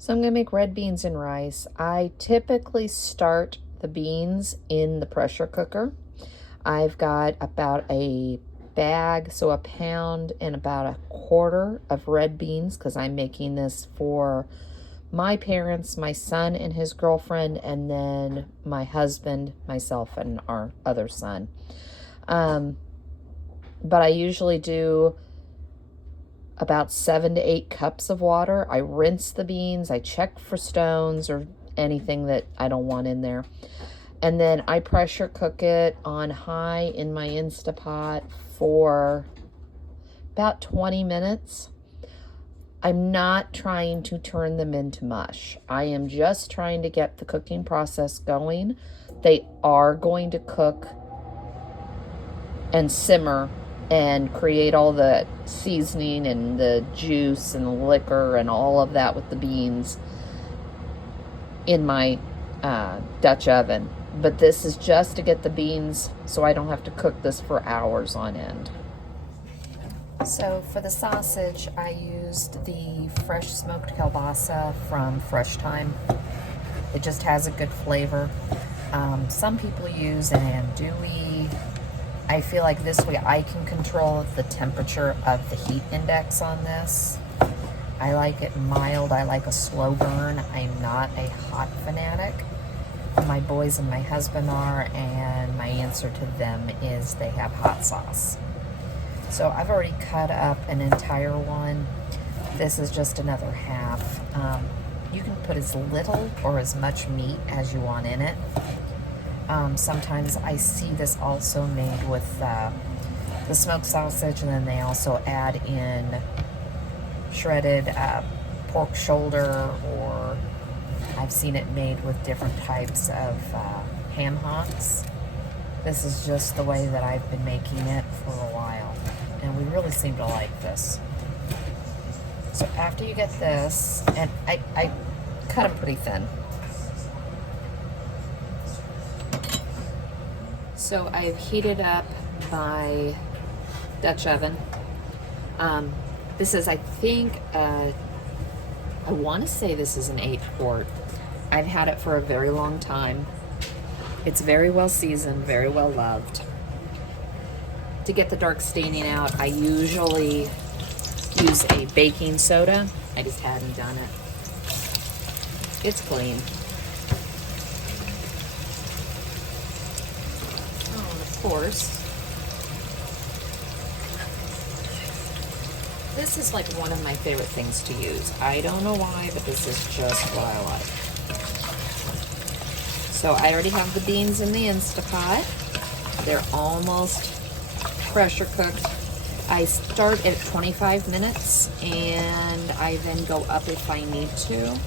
So I'm going to make red beans and rice. I typically start the beans in the pressure cooker. I've got about a bag, so a pound and about a quarter of red beans because I'm making this for my parents, my son and his girlfriend, and then my husband, myself, and our other son. But I usually do about 7 to 8 cups of water. I rinse the beans. I check for stones or anything that I don't want in there. And then I pressure cook it on high in my Instapot for about 20 minutes. I'm not trying to turn them into mush. I am just trying to get the cooking process going. They are going to cook and simmer and create all the seasoning and the juice and the liquor and all of that with the beans in my Dutch oven. But this is just to get the beans so I don't have to cook this for hours on end. So for the sausage, I used the fresh smoked kielbasa from Fresh Time. It just has a good flavor. Some people use an andouille. I feel like this way I can control the temperature of the heat index on this. I like it mild. I like a slow burn. I'm not a hot fanatic. My boys and my husband are, and my answer to them is they have hot sauce. So I've already cut up an entire one. This is just another half. You can put as little or as much meat as you want in it. Sometimes I see this also made with the smoked sausage, and then they also add in shredded pork shoulder, or I've seen it made with different types of ham hocks. This is just the way that I've been making it for a while, and we really seem to like this. So after you get this, and I cut them pretty thin. So I've heated up my Dutch oven. This is, I think, I want to say this is an 8-quart. I've had it for a very long time. It's very well seasoned, very well loved. To get the dark staining out, I usually use a baking soda. I just hadn't done it. It's clean. Oh, and of course, this is like one of my favorite things to use. I don't know why, but this is just what I like. So I already have the beans in the Instapot. They're almost pressure cooked. I start at 25 minutes and I then go up if I need to.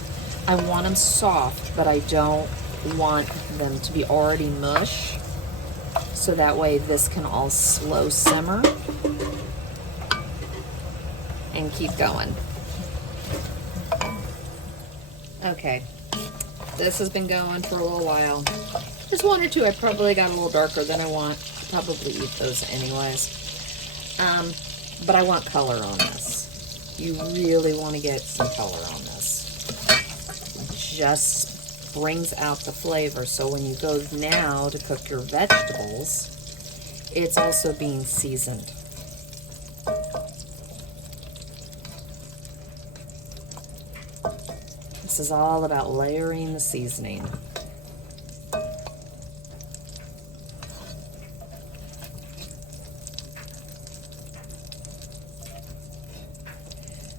I want them soft, but I don't want them to be already mush. So that way this can all slow simmer and keep going. Okay, this has been going for a little while. There's one or two I probably got a little darker than I want. I'll probably eat those anyways. But I want color on this. You really want to get some color on this. It just brings out the flavor. So when you go now to cook your vegetables, it's also being seasoned. This is all about layering the seasoning.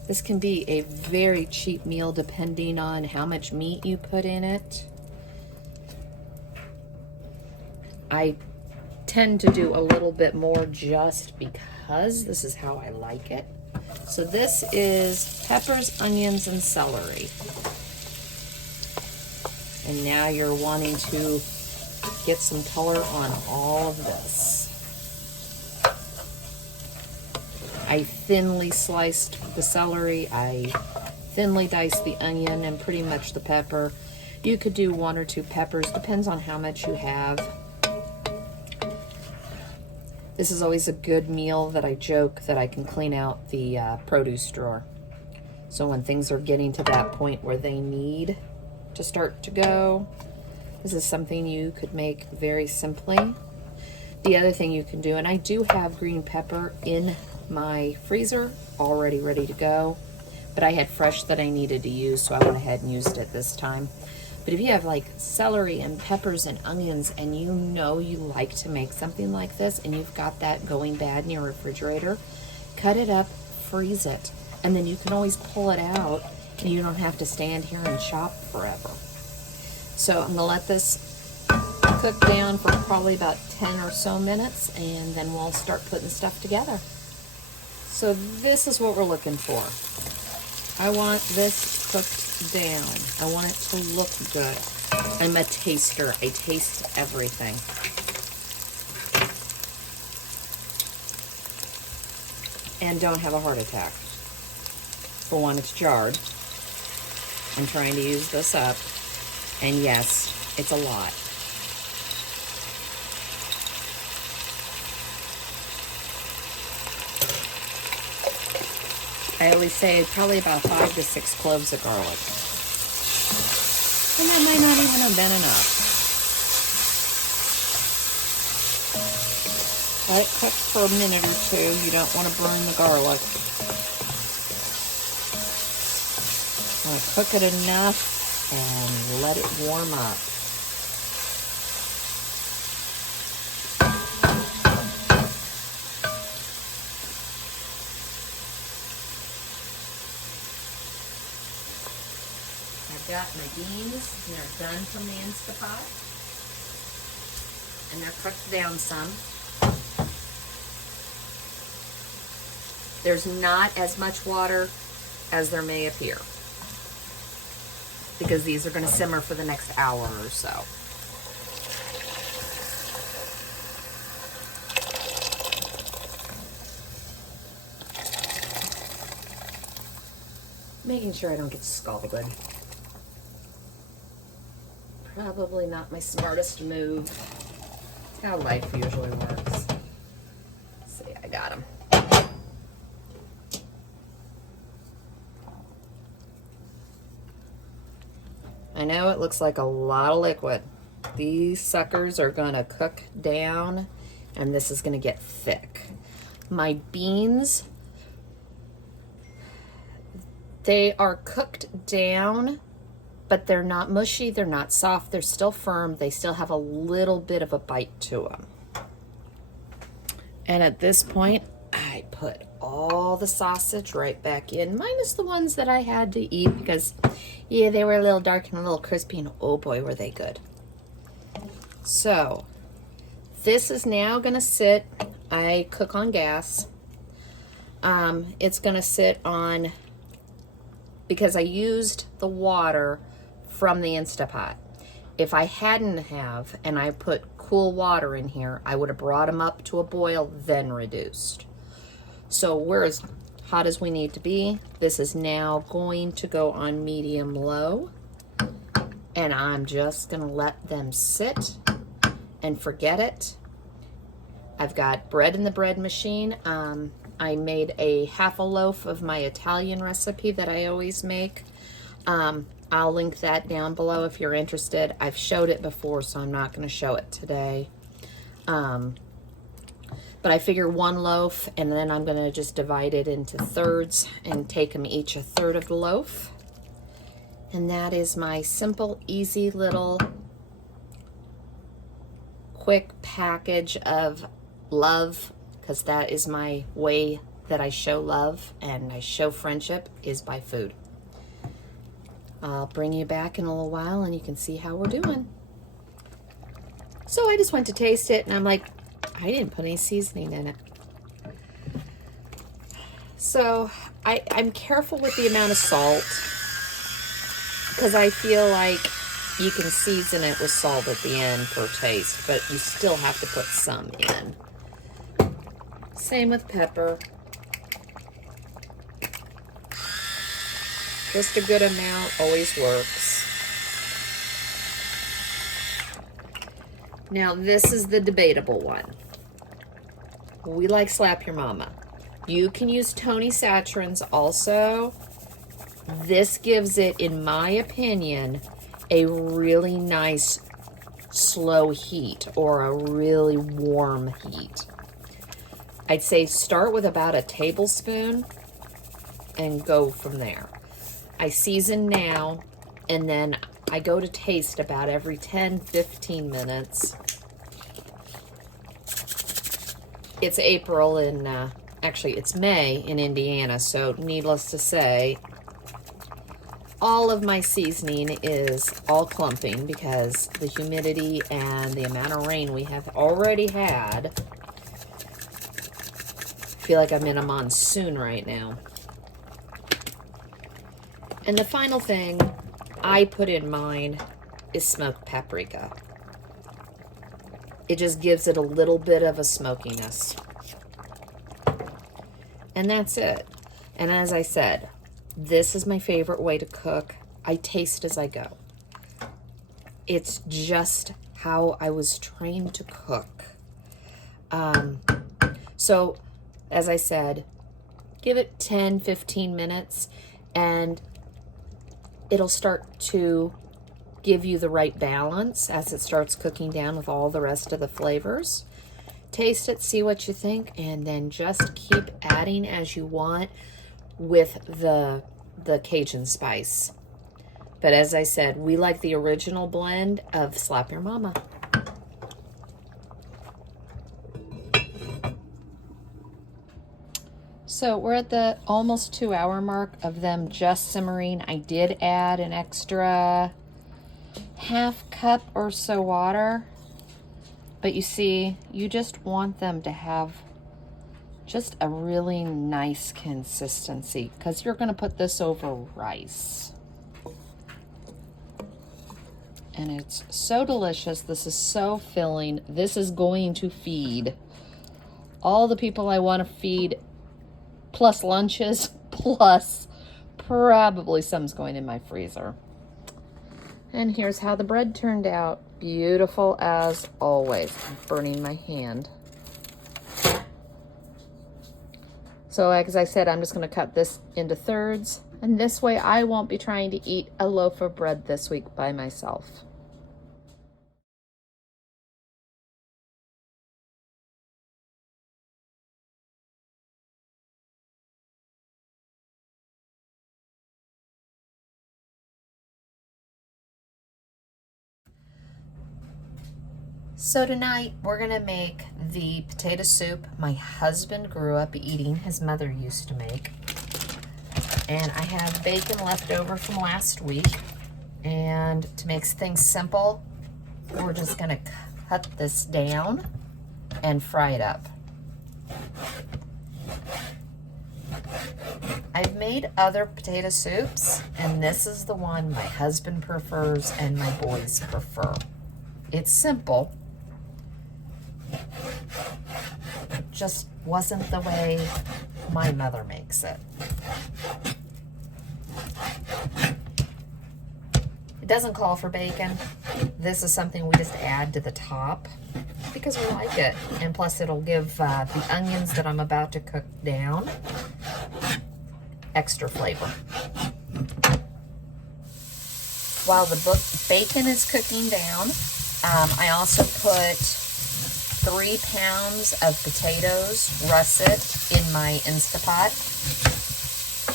This can be a very cheap meal depending on how much meat you put in it. I tend to do a little bit more just because this is how I like it. So this is peppers, onions, and celery. And now you're wanting to get some color on all of this. I thinly sliced the celery, I thinly diced the onion and pretty much the pepper. You could do 1 or 2 peppers, depends on how much you have. This is always a good meal that I joke that I can clean out the produce drawer. So when things are getting to that point where they need to start to go, this is something you could make very simply. The other thing you can do, and I do have green pepper in my freezer already ready to go, but I had fresh that I needed to use, so I went ahead and used it this time. But if you have like celery and peppers and onions, and you know you like to make something like this, and you've got that going bad in your refrigerator, cut it up, freeze it, and then you can always pull it out, and you don't have to stand here and chop forever. So I'm gonna let this cook down for probably about 10 or so minutes, and then we'll start putting stuff together. So this is what we're looking for. I want this cooked down. I want it to look good. I'm a taster. I taste everything. And don't have a heart attack. For one, it's jarred. I'm trying to use this up. And yes, it's a lot. I always say probably about 5 to 6 cloves of garlic. And that might not even have been enough. Let it cook for a minute or two. You don't want to burn the garlic. You want to cook it enough and let it warm up. I've got my beans, and they're done from the Instapot, and they're cooked down some. There's not as much water as there may appear, because these are going to simmer for the next hour or so. Making sure I don't get scalded. Probably not my smartest move. That's how life usually works. Let's see, I got them. I know it looks like a lot of liquid. These suckers are gonna cook down, and this is gonna get thick. My beans, they are cooked down, but they're not mushy, they're not soft, they're still firm, they still have a little bit of a bite to them. And at this point, I put all the sausage right back in, minus the ones that I had to eat because, yeah, they were a little dark and a little crispy, and oh boy, were they good. So, this is now gonna sit, I cook on gas. It's gonna sit on, because I used the water from the Instapot. If I hadn't have, and I put cool water in here, I would have brought them up to a boil, then reduced. So we're as hot as we need to be. This is now going to go on medium-low, and I'm just gonna let them sit and forget it. I've got bread in the bread machine. I made a half a loaf of my Italian recipe that I always make. I'll link that down below if you're interested. I've showed it before, so I'm not going to show it today. But I figure one loaf, and then I'm going to just divide it into thirds and take them each a third of the loaf. And that is my simple, easy little quick package of love, because that is my way that I show love and I show friendship, is by food. I'll bring you back in a little while and you can see how we're doing. So I just went to taste it, and I'm like, I didn't put any seasoning in it. So I'm careful with the amount of salt, because I feel like you can season it with salt at the end for taste, but you still have to put some in. Same with pepper. Just a good amount always works. Now this is the debatable one. We like Slap Your Mama. You can use Tony Satcherin's also, This gives it, in my opinion, a really nice slow heat or a really warm heat. I'd say start with about a tablespoon and go from there. I season now, and then I go to taste about every 10-15 minutes. It's April in, actually it's May in Indiana, so needless to say, all of my seasoning is all clumping because the humidity and the amount of rain we have already had. I feel like I'm in a monsoon right now. And the final thing I put in mine is smoked paprika. It just gives it a little bit of a smokiness. And that's it. And as I said, this is my favorite way to cook. I taste as I go. It's just how I was trained to cook. So, as I said, give it 10-15 minutes and it'll start to give you the right balance as it starts cooking down with all the rest of the flavors. Taste it, see what you think, and then just keep adding as you want with the Cajun spice. But as I said, we like the original blend of Slap Your Mama. So we're at the almost 2-hour mark of them just simmering. I did add an extra half cup or so water, but you see, you just want them to have just a really nice consistency because you're going to put this over rice. And it's so delicious. This is so filling. This is going to feed all the people I want to feed, plus lunches, plus probably some's going in my freezer. And here's how the bread turned out. Beautiful as always. I'm burning my hand. So as I said, I'm just going to cut this into thirds. And this way I won't be trying to eat a loaf of bread this week by myself. So tonight we're gonna make the potato soup my husband grew up eating, his mother used to make. And I have bacon left over from last week. And to make things simple, we're just gonna cut this down and fry it up. I've made other potato soups, and this is the one my husband prefers and my boys prefer. It's simple. It just wasn't the way my mother makes it. It doesn't call for bacon. This is something we just add to the top because we like it. And plus it'll give the onions that I'm about to cook down extra flavor. While the bacon is cooking down, I also put 3 pounds of potatoes, russet, in my Instapot.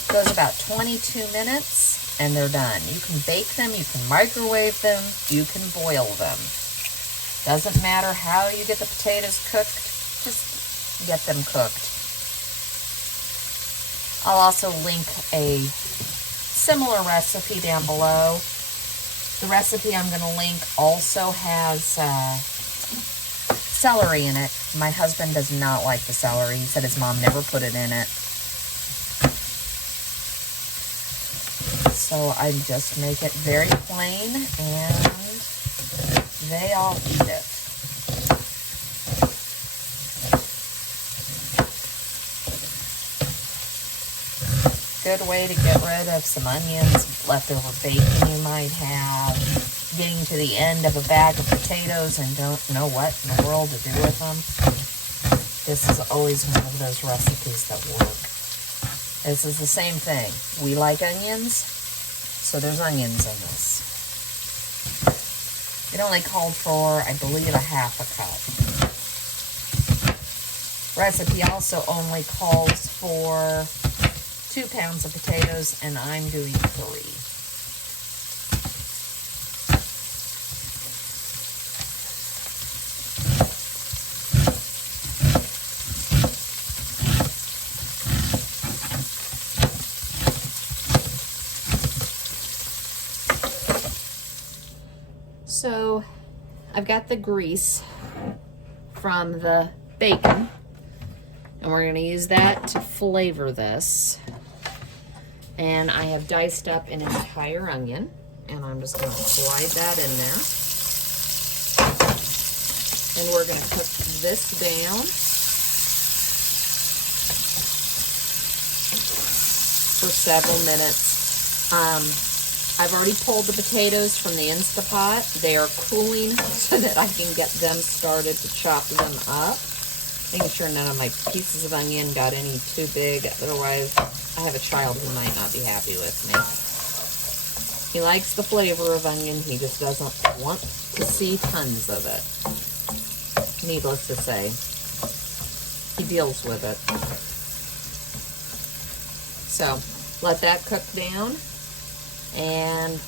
Goes about 22 minutes and they're done. You can bake them, you can microwave them, you can boil them. Doesn't matter how you get the potatoes cooked, just get them cooked. I'll also link a similar recipe down below. The recipe I'm going to link also has celery in it. My husband does not like the celery. He said his mom never put it in it. So I just make it very plain and they all eat it. Good way to get rid of some onions, leftover bacon you might have, getting to the end of a bag of potatoes and don't know what in the world to do with them. This is always one of those recipes that work. This is the same thing. We like onions, so there's onions in this. It only called for, I believe, a half a cup. Recipe also only calls for 2 pounds of potatoes, and I'm doing 3. So I've got the grease from the bacon, and we're going to use that to flavor this. And I have diced up an entire onion, and I'm just going to slide that in there. And we're going to cook this down for several minutes. I've already pulled the potatoes from the Instapot. They are cooling so that I can get them started to chop them up. Making sure none of my pieces of onion got any too big. Otherwise, I have a child who might not be happy with me. He likes the flavor of onion. He just doesn't want to see tons of it. Needless to say, he deals with it. So, let that cook down. And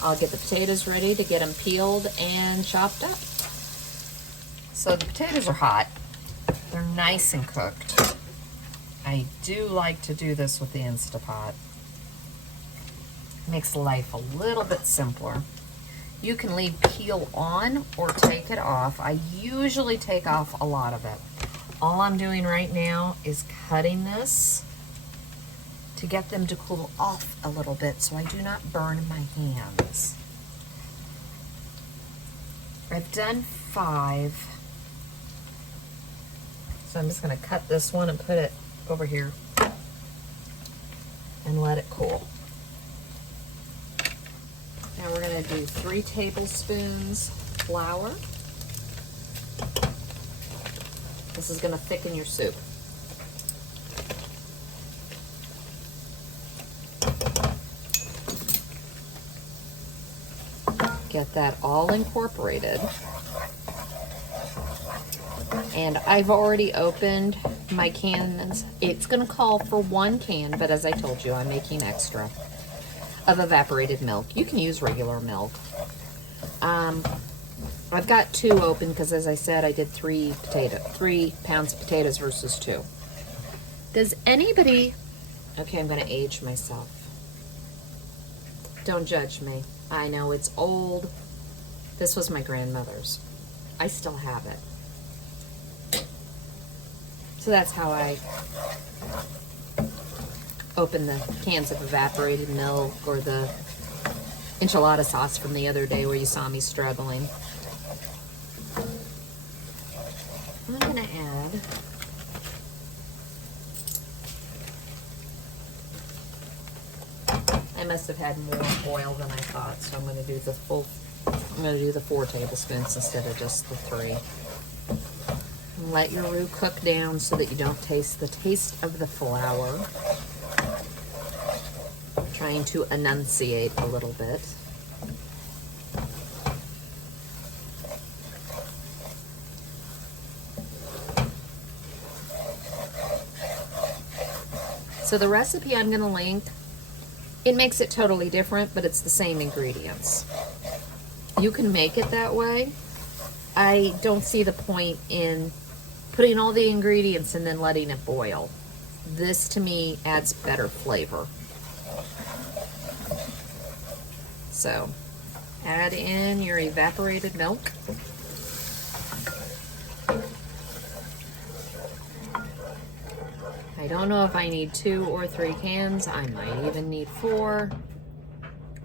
I'll get the potatoes ready to get them peeled and chopped up. So the potatoes are hot. They're nice and cooked. I do like to do this with the Instapot. Makes life a little bit simpler. You can leave peel on or take it off. I usually take off a lot of it. All I'm doing right now is cutting this to get them to cool off a little bit so I do not burn my hands. I've done 5. So I'm just gonna cut this one and put it over here and let it cool. Now we're gonna do 3 tablespoons flour. This is gonna thicken your soup. Get that all incorporated. And I've already opened my cans. It's going to call for 1 can, but as I told you, I'm making extra of evaporated milk. You can use regular milk. I've got 2 open because, as I said, I did 3 pounds of potatoes versus 2. Does anybody... Okay, I'm going to age myself. Don't judge me. I know it's old. This was my grandmother's. I still have it. So that's how I open the cans of evaporated milk or the enchilada sauce from the other day where you saw me struggling. I'm gonna add I must have had more oil than I thought, so I'm going to do the 4 tablespoons instead of just the 3. And let your roux cook down so that you don't taste the taste of the flour. Trying to enunciate a little bit. So the recipe I'm going to link, it makes it totally different, but it's the same ingredients. You can make it that way. I don't see the point in putting all the ingredients and then letting it boil. This, to me, adds better flavor. So, add in your evaporated milk. I don't know if I need 2 or 3 cans. I might even need 4.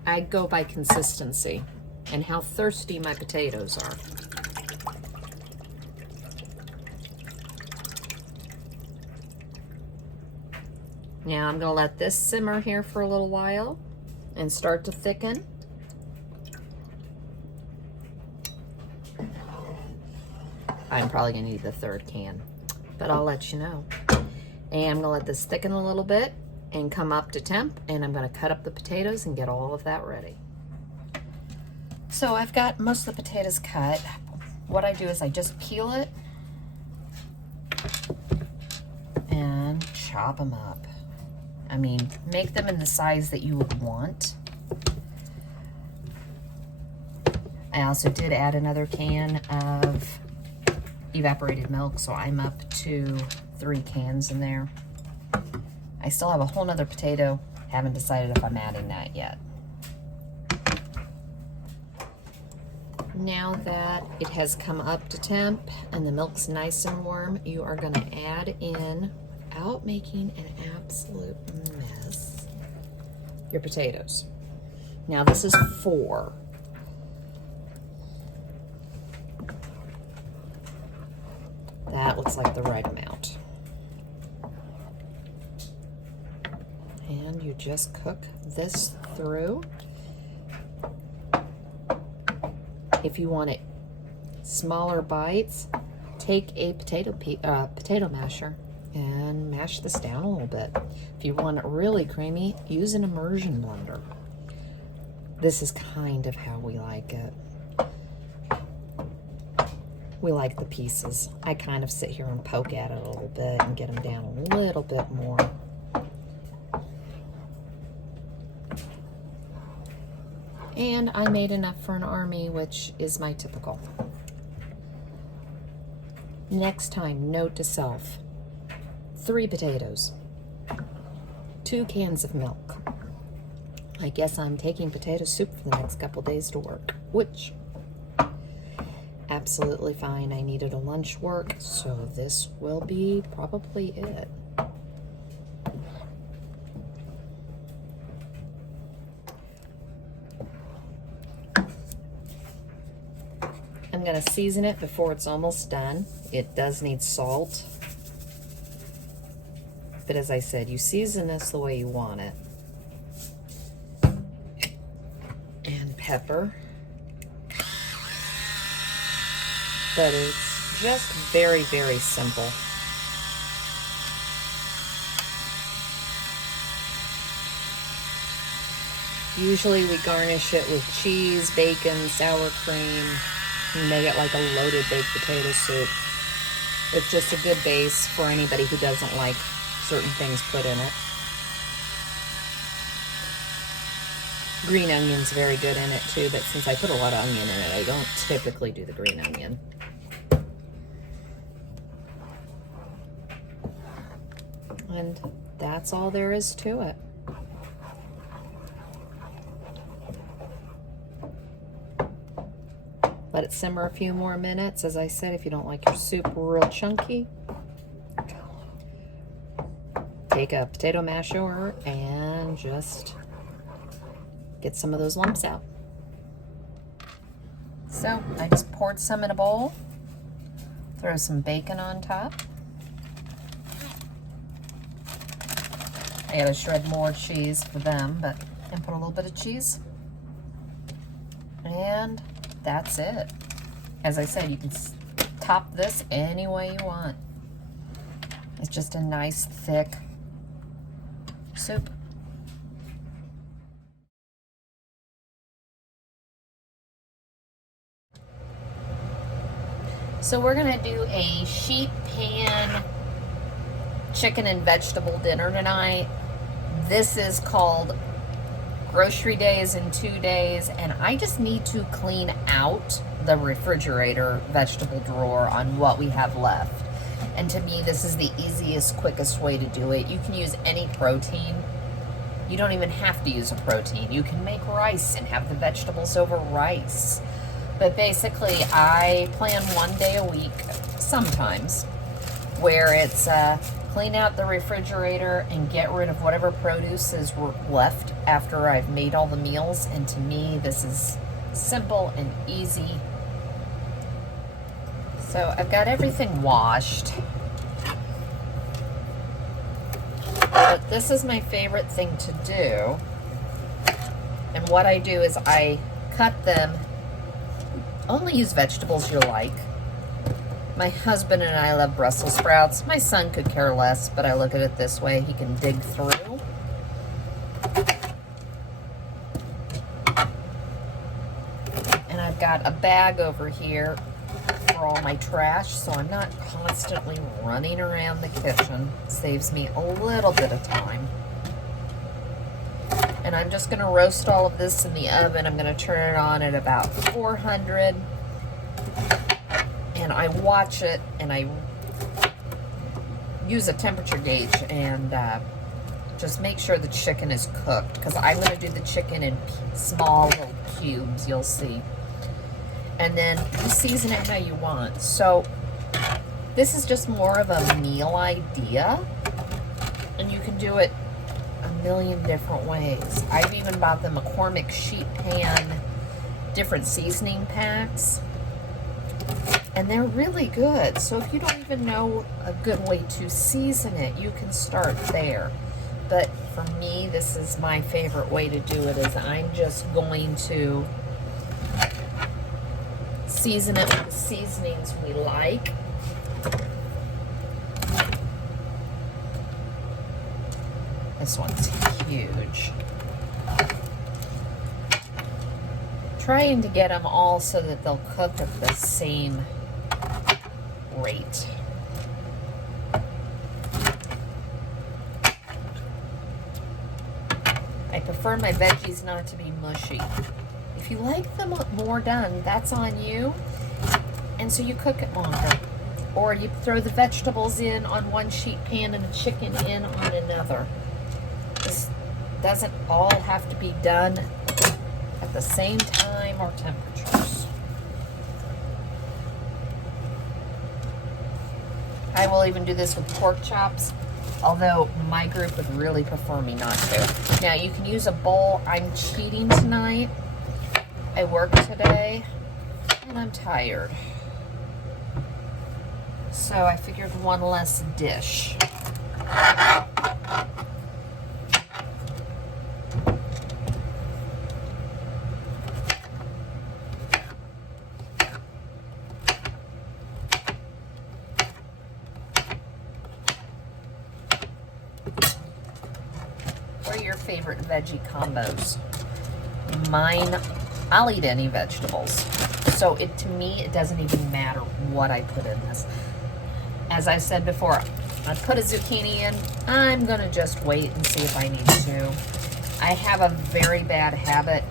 I go by consistency and how thirsty my potatoes are. Now I'm gonna let this simmer here for a little while and start to thicken. I'm probably gonna need the 3rd can, but I'll let you know. And I'm gonna let this thicken a little bit and come up to temp, and I'm gonna cut up the potatoes and get all of that ready. So I've got most of the potatoes cut. What I do is I just peel it and chop them up. I mean, make them in the size that you would want. I also did add another can of evaporated milk, so I'm up to 3 cans in there. I still have a whole nother potato. Haven't decided if I'm adding that yet. Now that it has come up to temp and the milk's nice and warm, you are going to add in, without making an absolute mess, your potatoes. Now this is 4. That looks like the right amount. And you just cook this through. If you want it smaller bites, take a potato masher and mash this down a little bit. If you want it really creamy, use an immersion blender. This is kind of how we like it. We like the pieces. I kind of sit here and poke at it a little bit and get them down a little bit more. And I made enough for an army, which is my typical. Next time, note to self, 3 potatoes, 2 cans of milk. I guess I'm taking potato soup for the next couple days to work, which absolutely fine. I needed a lunch work, so this will be probably it. I'm going to season it before it's almost done. It does need salt, but as I said, you season this the way you want it. And pepper. But it's just very, very simple. Usually we garnish it with cheese, bacon, sour cream. You make it like a loaded baked potato soup. It's just a good base for anybody who doesn't like certain things put in it. Green onion's very good in it too, but since I put a lot of onion in it, I don't typically do the green onion. And that's all there is to it. Let it simmer a few more minutes. As I said, if you don't like your soup real chunky, take a potato masher and just get some of those lumps out. So I just poured some in a bowl, throw some bacon on top. I gotta shred more cheese for them, but and put a little bit of cheese. And that's it. As I said, you can top this any way you want. It's just a nice thick soup. So we're gonna do a sheet pan chicken and vegetable dinner tonight. This is called Grocery Days in 2 days, and I just need to clean out the refrigerator vegetable drawer on what we have left. And to me, this is the easiest, quickest way to do it. You can use any protein. You don't even have to use a protein. You can make rice and have the vegetables over rice. But basically, I plan 1 day a week, sometimes, where it's clean out the refrigerator and get rid of whatever produce is left after I've made all the meals. And to me, this is simple and easy. So I've got everything washed. But this is my favorite thing to do. And what I do is I cut them, only use vegetables you like. My husband and I love Brussels sprouts. My son could care less, but I look at it this way. He can dig through. And I've got a bag over here for all my trash, so I'm not constantly running around the kitchen. It saves me a little bit of time. And I'm just gonna roast all of this in the oven. I'm gonna turn it on at about 400. And I watch it, and I use a temperature gauge and just make sure the chicken is cooked, because I'm going to do the chicken in small little cubes, you'll see. And then you season it how you want. So this is just more of a meal idea, and you can do it a million different ways. I've even bought the McCormick sheet pan different seasoning packs. And they're really good. So if you don't even know a good way to season it, you can start there. But for me, this is my favorite way to do it, is I'm just going to season it with the seasonings we like. This one's huge. Trying to get them all so that they'll cook at the same rate. I prefer my veggies not to be mushy. If you like them more done, that's on you. And so you cook it longer. Or you throw the vegetables in on one sheet pan and the chicken in on another. This doesn't all have to be done at the same time or temperatures. I will even do this with pork chops, although my group would really prefer me not to. Now you can use a bowl. I'm cheating tonight. I worked today and I'm tired. So I figured one less dish. What are your favorite veggie combos? Mine, I'll eat any vegetables. So to me, it doesn't even matter what I put in this. As I said before, I put a zucchini in. I'm gonna just wait and see if I need to. I have a very bad habit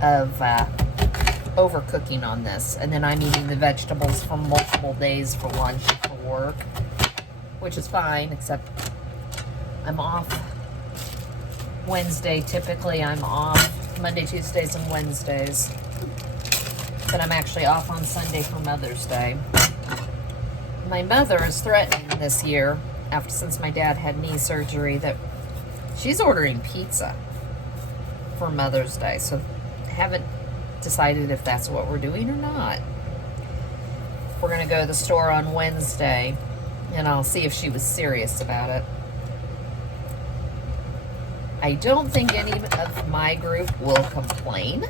of overcooking on this, and then I'm eating the vegetables for multiple days for lunch for work, which is fine, except I'm off Wednesday. Typically I'm off Monday, Tuesdays, and Wednesdays, but I'm actually off on Sunday for Mother's Day. My mother is threatening this year, since my dad had knee surgery, that she's ordering pizza for Mother's Day. So I haven't decided if that's what we're doing or not. We're gonna go to the store on Wednesday, and I'll see if she was serious about it. I don't think any of my group will complain.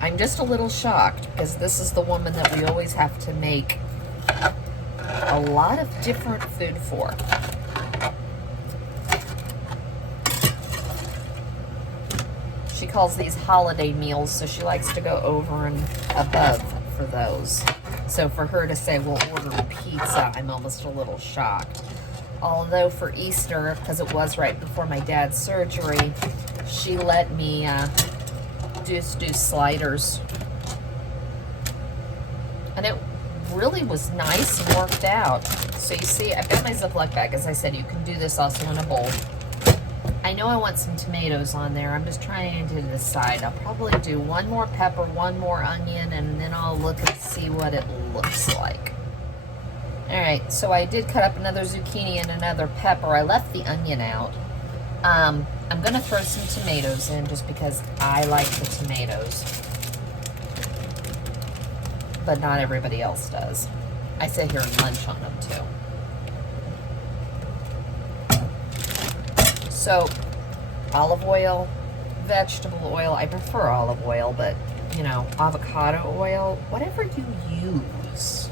I'm just a little shocked because this is the woman that we always have to make a lot of different food for. She calls these holiday meals, so she likes to go over and above for those. So for her to say, we'll order pizza, I'm almost a little shocked. Although for Easter, because it was right before my dad's surgery, she let me just do sliders. And it really was nice and worked out. So you see, I've got my Ziploc bag. As I said, you can do this also in a bowl. I know I want some tomatoes on there. I'm just trying to decide. I'll probably do one more pepper, one more onion, and then I'll look and see what it looks like. Alright, so I did cut up another zucchini and another pepper. I left the onion out. I'm going to throw some tomatoes in just because I like the tomatoes. But not everybody else does. I sit here and munch on them too. So, olive oil, vegetable oil. I prefer olive oil, but you know, avocado oil, whatever you use.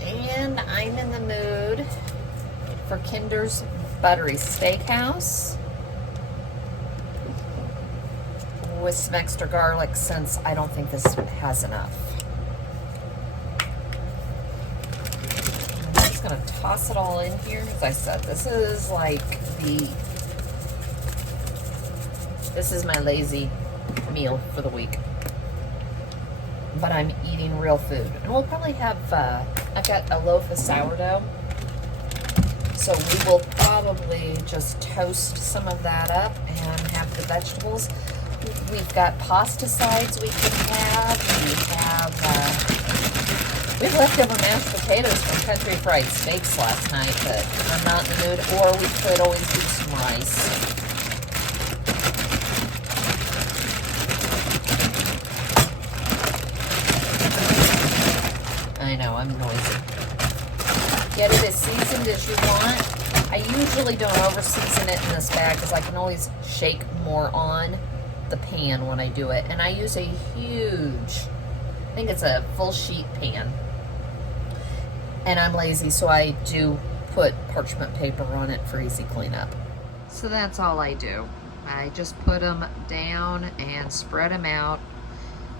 And I'm in the mood for Kinder's Buttery Steakhouse with some extra garlic, since I don't think this has enough. I'm just gonna toss it all in here. As I said, this is like this is my lazy meal for the week. But I'm eating real food. And we'll probably have, I've got a loaf of sourdough. So we will probably just toast some of that up and have the vegetables. We've got pasta sides we can have. We have leftover mashed potatoes from Country Fried Steaks last night, but I'm not in the mood. Or we could always do some rice. I know, I'm noisy. Get it as seasoned as you want. I usually don't over season it in this bag because I can always shake more on the pan when I do it. And I use a huge, I think it's a full sheet pan. And I'm lazy, so I do put parchment paper on it for easy cleanup. So that's all I do. I just put them down and spread them out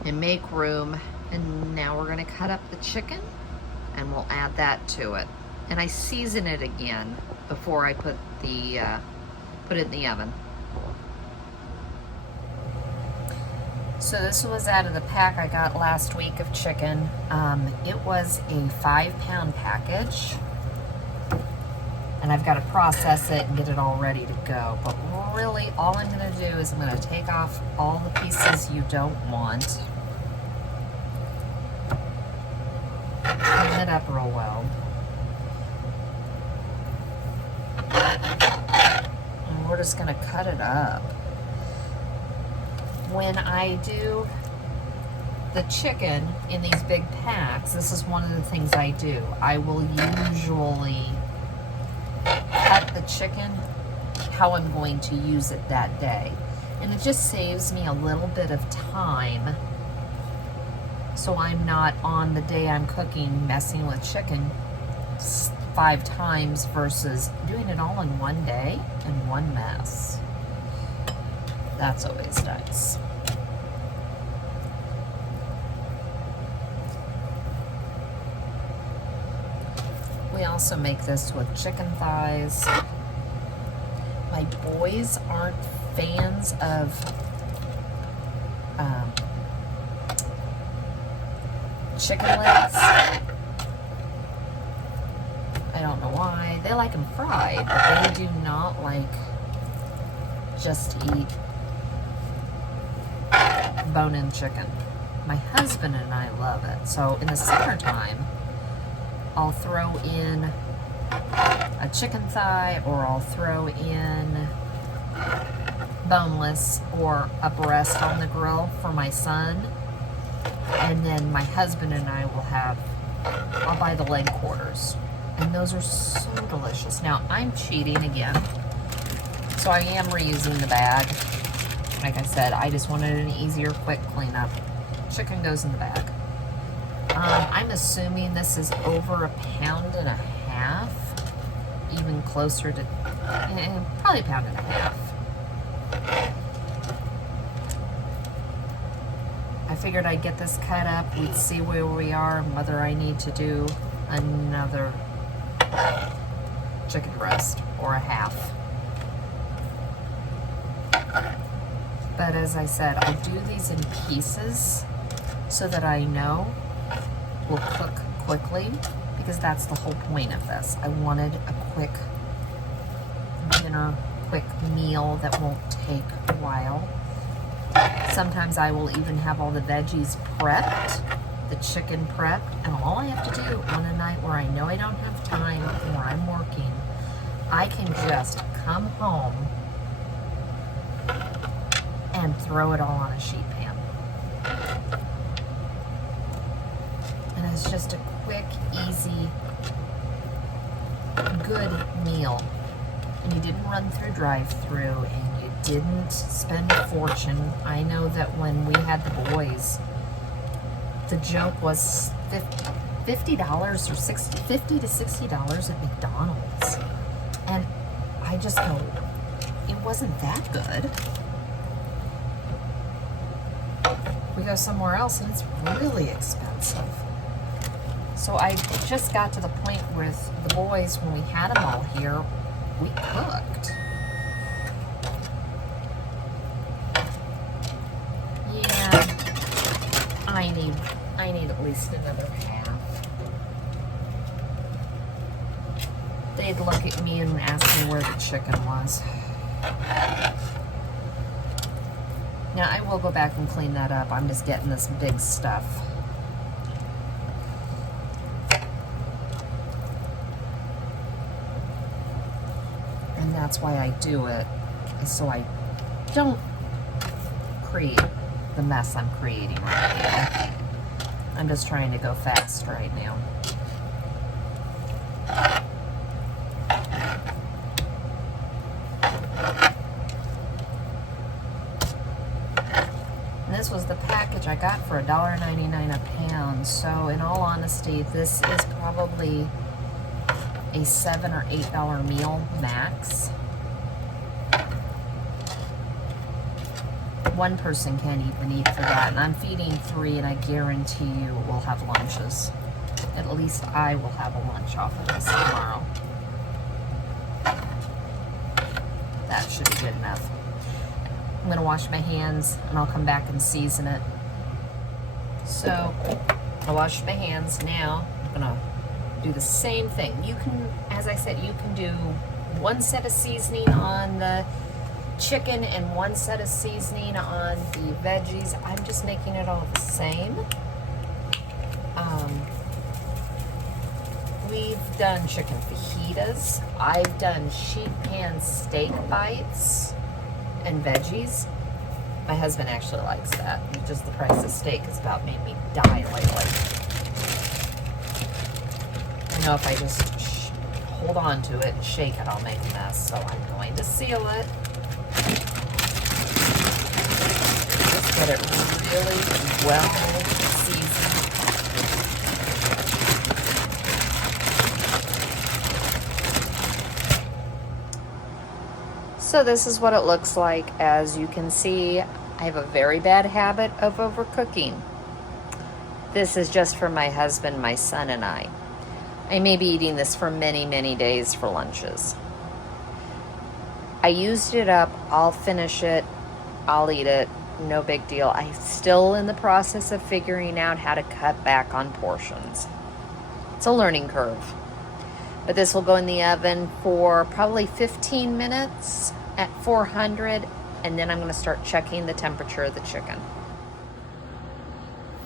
and make room. And now we're gonna cut up the chicken and we'll add that to it. And I season it again before I put it in the oven. So this was out of the pack I got last week of chicken. It was a 5-pound package. And I've got to process it and get it all ready to go. But really, all I'm gonna do is I'm gonna take off all the pieces you don't want. Clean it up real well. And we're just gonna cut it up. When I do the chicken in these big packs, this is one of the things I do. I will usually cut the chicken how I'm going to use it that day. And it just saves me a little bit of time, so I'm not on the day I'm cooking messing with chicken 5 times versus doing it all in one day in one mess. That's always nice. We also make this with chicken thighs. My boys aren't fans of chicken legs. I don't know why. They like them fried, but they do not like just eat bone-in chicken. My husband and I love it. So in the summertime, I'll throw in a chicken thigh, or I'll throw in boneless or a breast on the grill for my son. And then my husband and I will have, I'll buy the leg quarters. And those are so delicious. Now, I'm cheating again. So I am reusing the bag. Like I said, I just wanted an easier, quick cleanup. Chicken goes in the bag. I'm assuming this is over 1.5 pounds, even closer to, probably 1.5 pounds. I figured I'd get this cut up, we'd see where we are and whether I need to do another chicken breast or a half. But as I said, I do these in pieces so that I know will cook quickly, because that's the whole point of this. I wanted a quick dinner, quick meal that won't take a while. Sometimes I will even have all the veggies prepped, the chicken prepped, and all I have to do on a night where I know I don't have time or I'm working, I can just come home and throw it all on a sheet pan. And it's just a quick, easy, good meal. And you didn't run through drive-through, and you didn't spend a fortune. I know that when we had the boys, the joke was $50 or $50 to $60 at McDonald's. And I just go, it wasn't that good. We go somewhere else and it's really expensive. So I just got to the point with the boys, when we had them all here, we cooked. Yeah, I need at least another half. They'd look at me and ask me where the chicken was. Now, I will go back and clean that up. I'm just getting this big stuff. And that's why I do it, is so I don't create the mess I'm creating right now. I'm just trying to go fast right now. This was the package I got for $1.99 a pound. So in all honesty, this is probably a $7 or $8 meal max. One person can't even eat for that, and I'm feeding 3, and I guarantee you we'll have lunches. At least I will have a lunch off of this tomorrow. That should be good enough. I'm gonna wash my hands and I'll come back and season it. So I washed my hands. Now I'm gonna do the same thing. You can, as I said, you can do one set of seasoning on the chicken and one set of seasoning on the veggies. I'm just making it all the same. We've done chicken fajitas. I've done sheet pan steak bites and veggies. My husband actually likes that. Just the price of steak has about made me die lately. I know if I just hold on to it and shake it, I'll make a mess. So I'm going to seal it. Just get it really well seasoned. So this is what it looks like. As you can see, I have a very bad habit of overcooking. This is just for my husband, my son, and I. I may be eating this for many, many days for lunches. I used it up. I'll finish it. I'll eat it. No big deal. I'm still in the process of figuring out how to cut back on portions. It's a learning curve. But this will go in the oven for probably 15 minutes at 400, and then I'm going to start checking the temperature of the chicken.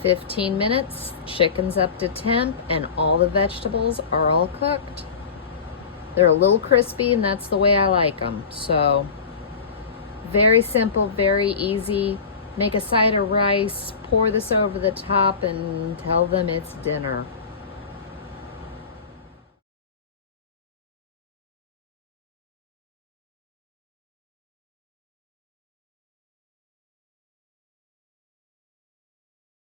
15 minutes, chicken's up to temp, and all the vegetables are all cooked. They're a little crispy, and that's the way I like them. So, very simple, very easy. Make a side of rice, pour this over the top, and tell them it's dinner.